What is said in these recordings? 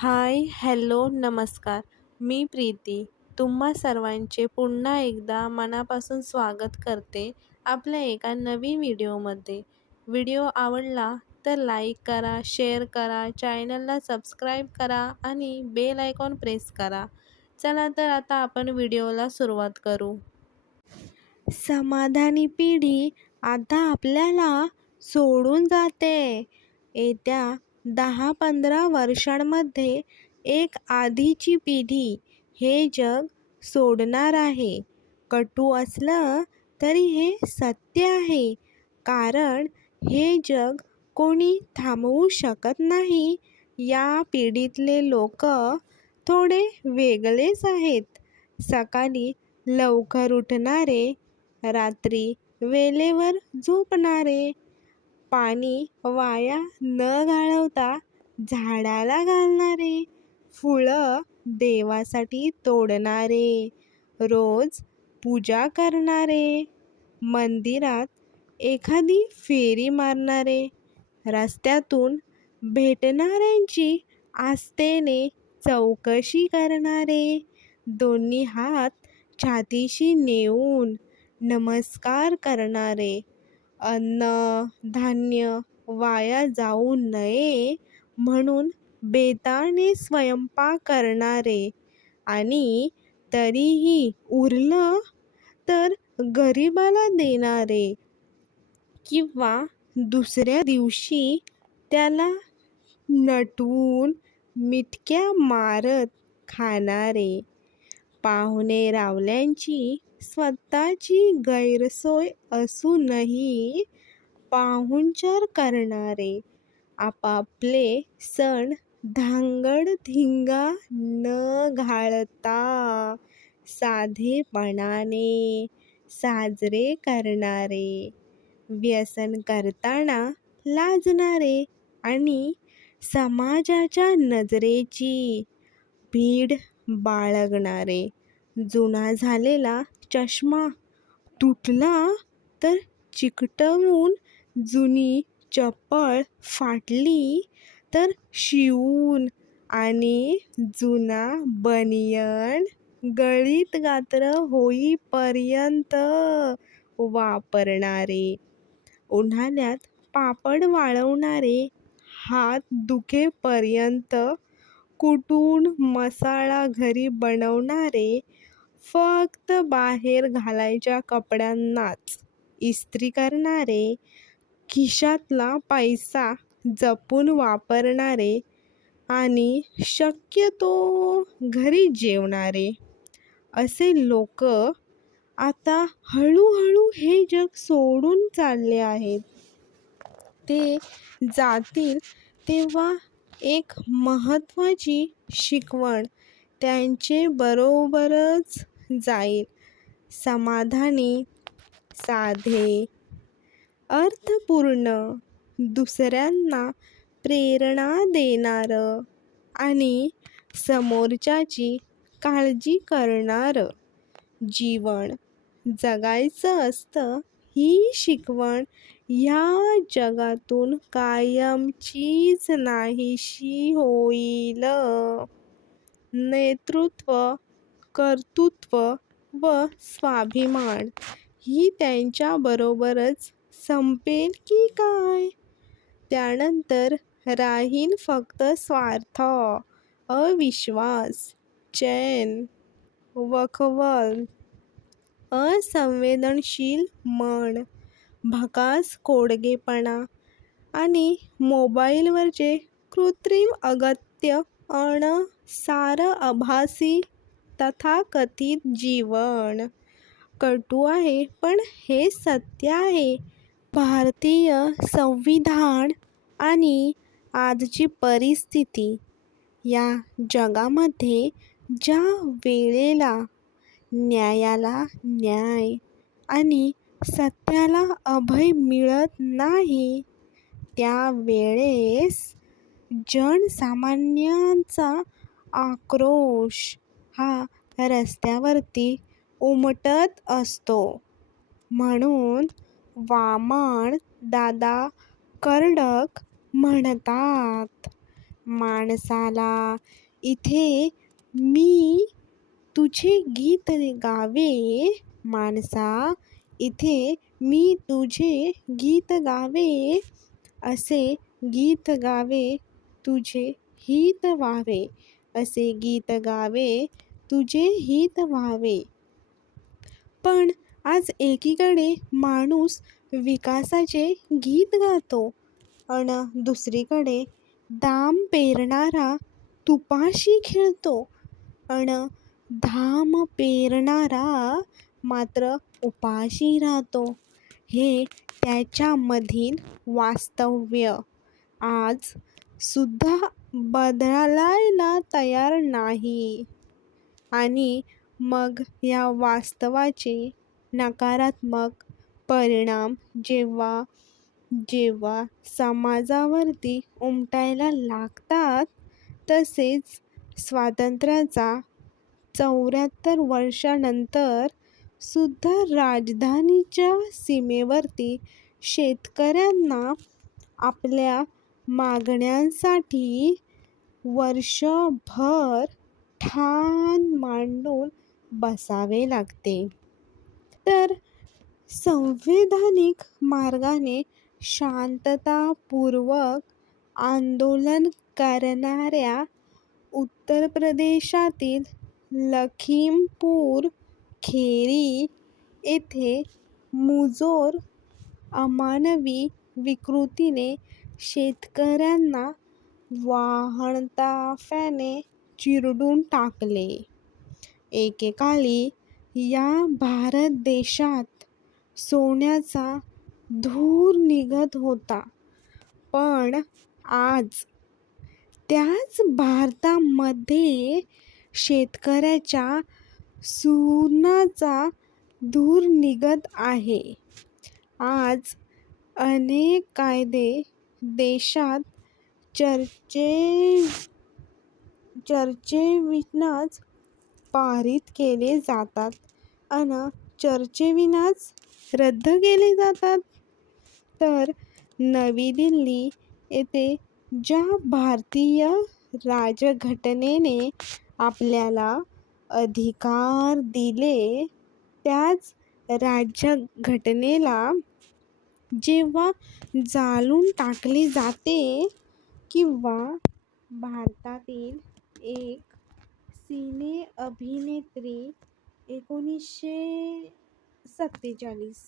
हाय, hello, नमस्कार. मी प्रीती. तुम्हा सर्वांचे पुन्हा एकदा मनापासून स्वागत करते आपल्या एका नवीन व्हिडिओमध्ये. व्हिडिओ आवडला तर लाईक करा, शेअर करा, चॅनलला सबस्क्राईब करा आणि बेल आयकॉन प्रेस करा. चला तर आता आपण व्हिडिओला सुरुवात करू. समाधानी पिढी आता आपल्याला सोडून जाते. येत्या 10-15 वर्षांमध्ये एक आधीची पिढी हे जग सोडणार आहे. कटू असलं तरी हे सत्य आहे, कारण हे जग कोणी थांबवू शकत नाही. या पिढीतले लोक थोडे वेगळेच आहेत. सकाळी लवकर उठणारे, रात्री वेळेवर झोपणारे, पाणी वाया न घालवता झाडाला घालणारे, फुलं देवासाठी तोडणारे, रोज पूजा करणारे, मंदिरात एखादी फेरी मारणारे, रस्त्यातून भेटणाऱ्यांची आस्थेने चौकशी करणारे, दोन्ही हात छातीशी नेऊन नमस्कार करणारे, अन्न धान्य वाया जाऊ नये म्हणून बेताने स्वयंपाक करणारे आणि तरीही उरलं तर गरिबाला देणारे किंवा दुसऱ्या दिवशी त्याला नटवून मिटक्या मारत खाणारे, पाहुणे रावल्यांची स्वतःची गैरसोय असूनही पाहुणचार करणारे, आपापले सण धांगडधिंगा न घालता साधेपणाने साजरे करणारे, व्यसन करताना लाजणारे आणि समाजाच्या नजरेची भीड बाळगणारे, जुना झालेला चष्मा तुटला तर चिकटवून, जुनी चप्पल फाटली तर शिवून आणि जुना बनियन गळीत गात्र होईपर्यंत वापरणारे, उन्हाळ्यात पापड वाळवणारे, हात दुखेपर्यंत कुटून मसाला घरी बनवणारे, फक्त बाहेर घालायच्या कपड्यांनाच इस्त्री करणारे, खिशातला पैसा जपून वापरणारे आणि शक्यतो घरी जेवणारे, असे लोक आता हळूहळू हे जग सोडून चालले आहेत. ते जातील तेव्हा एक महत्त्वाची शिकवण त्यांचे बरोबरच जाईल. समाधानी, साधे, अर्थपूर्ण, दुसऱ्यांना प्रेरणा देणारं आणि समोरच्याची काळजी करणारं जीवन जगायचं असतं. ही शिकवण ह्या जगातून कायमचीच नाहीशी होईल. नेतृत्व, कर्तृत्व व स्वाभिमान ही त्यांच्याबरोबरच संपेल की काय? त्यानंतर राहील फक्त स्वार्थ, अविश्वास, चैन, वखवल, असंवेदनशील मन, भकास खोडगेपणा आणि मोबाईलवरचे कृत्रिम अगत्य अन सारं आभासी तथाकथित जीवन. कटू आहे पण हे सत्य आहे. भारतीय संविधान आणि आजची परिस्थिती या जगामध्ये ज्या वेळेला न्यायाला न्याय आणि सत्याला अभय मिळत नाही, त्यावेळेस जनसामान्यांचा आक्रोश हा रस्त्यावरती उमटत असतो. म्हणून वामन दादा कर्डक म्हणतात, माणसाला. इथे मी तुझे गीत गावे माणसा, इथे मी तुझे गीत गावे, असे गीत गावे तुझे हित व्हावे, असे गीत गावे तुझे हित व्हावे. पण आज एकीकडे माणूस विकासाचे गीत गातो अन दुसरीकडे दाम पेरणारा तुपाशी खेळतो अन धाम पेरणारा मात्र उपाशी राहतो. हे त्याच्यामधील वास्तव्य आज सुद्धा बदलायला तयार नाही. आणि मग या वास्तवाचे नकारात्मक परिणाम जेव्हा जेव्हा समाजावरती उमटायला लागतात, तसेच स्वातंत्र्याचा 74 वर्षानंतर सुद्धा राजधानीच्या सीमेवरती शेतकऱ्यांना आपल्या मागण्यांसाठी वर्षभर ठाण मांडून बसावे लागते. तर संवैधानिक मार्गाने शांततापूर्वक आंदोलन करणाऱ्या उत्तर प्रदेशातील लखीमपूर खेरी येथे मुजोर अमानवी विकृतीने शेतकऱ्यांना वाहनताफ्याने चिरडून टाकले. एकेकाळी या भारत देशात सोन्याचा धूर निघत होता, पण आज त्याच भारतामध्ये शेतकऱ्याच्या सुनाचा धूर निघत आहे. आज अनेक कायदे देशात चर्चेविनाच पारित केले जातात अन चर्चेविनाच रद्द केले जातात. तर नवी दिल्ली येथे ज्या भारतीय राज्यघटनेने आपल्याला अधिकार दिले, त्याच राज्यघटनेला जेव्हा जाळून टाकले जाते किंवा भारतातील एक सिने अभिनेत्री 1947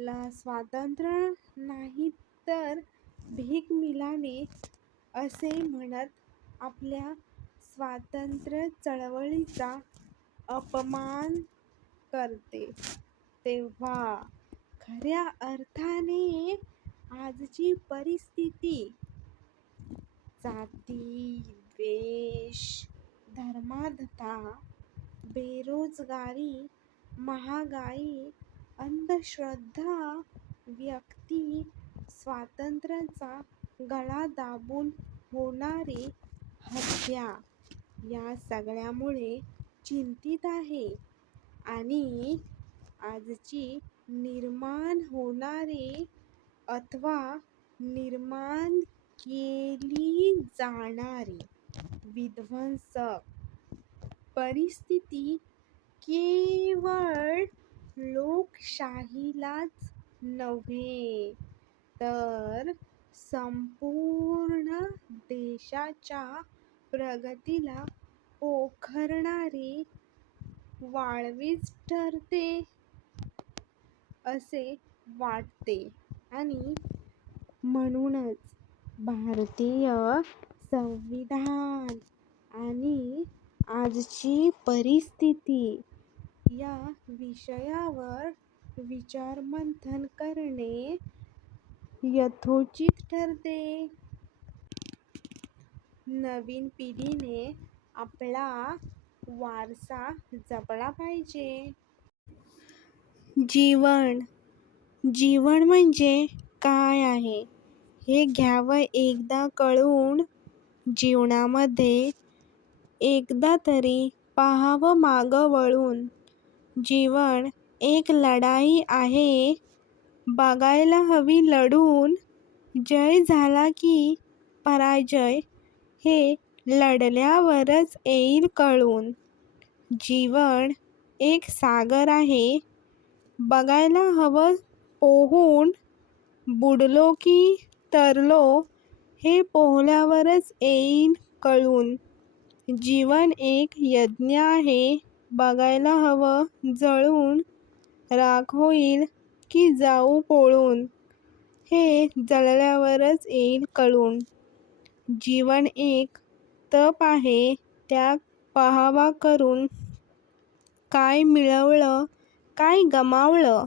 ला स्वातंत्र्य नाही तर भीक मिळाली असे म्हणत आपल्या स्वातंत्र्य चळवळीचा अपमान करते, तेव्हा खऱ्या अर्थाने आजची परिस्थिती जातीद्वेष, धर्मांधता, बेरोजगारी, महागाई, अंधश्रद्धा, व्यक्ती स्वातंत्र्याचा गळा दाबून होणारी हत्या या सगळ्यामुळे चिंतित आहे. आणि आजची निर्माण होणारी अथवा निर्माण केली जाणारी विध्वंसक परिस्थिती केवळ लोकशाहीलाच नव्हे, तर संपूर्ण देशाच्या प्रगतीला पोखरणारी वाळवीच ठरते असे वाटते. आणि म्हणूनच भारतीय संविधान आणि आजची परिस्थिती या विषयावर विचारमंथन करणे यथोचित ठरते. नवीन पिढीने आपला वारसा जपला पाहिजे. जीवन म्हणजे काय आहे हे घ्यावं एकदा कळून. जीवनामध्ये एकदा तरी पाहावं मागं वळून. जीवन एक लढाई आहे, बघायला हवी लढून. जय झाला की पराजय हे लढल्यावरच येईल कळून. जीवन एक सागर आहे, बघायला हवं पोहून. बुडलो की तरलो, हे पोहल्यावरच येईल कळून. जीवन एक यज्ञ आहे, बघायला हवं जळून. राख होईल की जाऊ पोळून, हे जळल्यावरच येईल कळून. जीवन एक तप आहे, त्याग पहावा करून. काय मिळवलं काय गमावलं,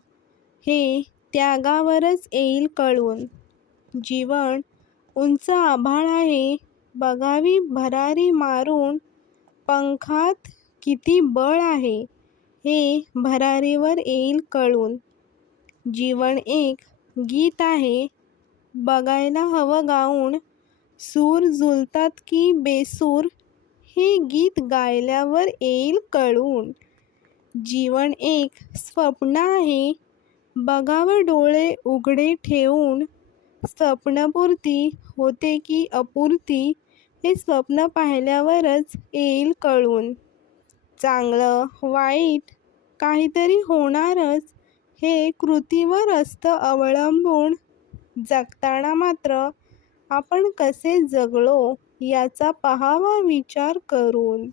हे त्यागावरच येईल कळून. जीवन उंच आभाळ आहे, बघावी भरारी मारून. पंखात किती बळ आहे, हे भरारीवर येईल कळून. जीवन एक गीत आहे, बघायला हवं गाऊन. सूर जुळतात की बेसूर, हे गीत गायल्यावर येईल कळून. जीवन एक स्वप्न आहे, बघावं डोळे उघडे ठेवून. स्वप्नपूर्ती होते की अपूर्ती, हे स्वप्न पाहिल्यावरच येईल कळून. चांगलं वाईट काहीतरी होणारच, हे कृतीवर असतं अवलंबून. जगताना मात्र आपण कसे जगलो, याचा पहावा विचार करून.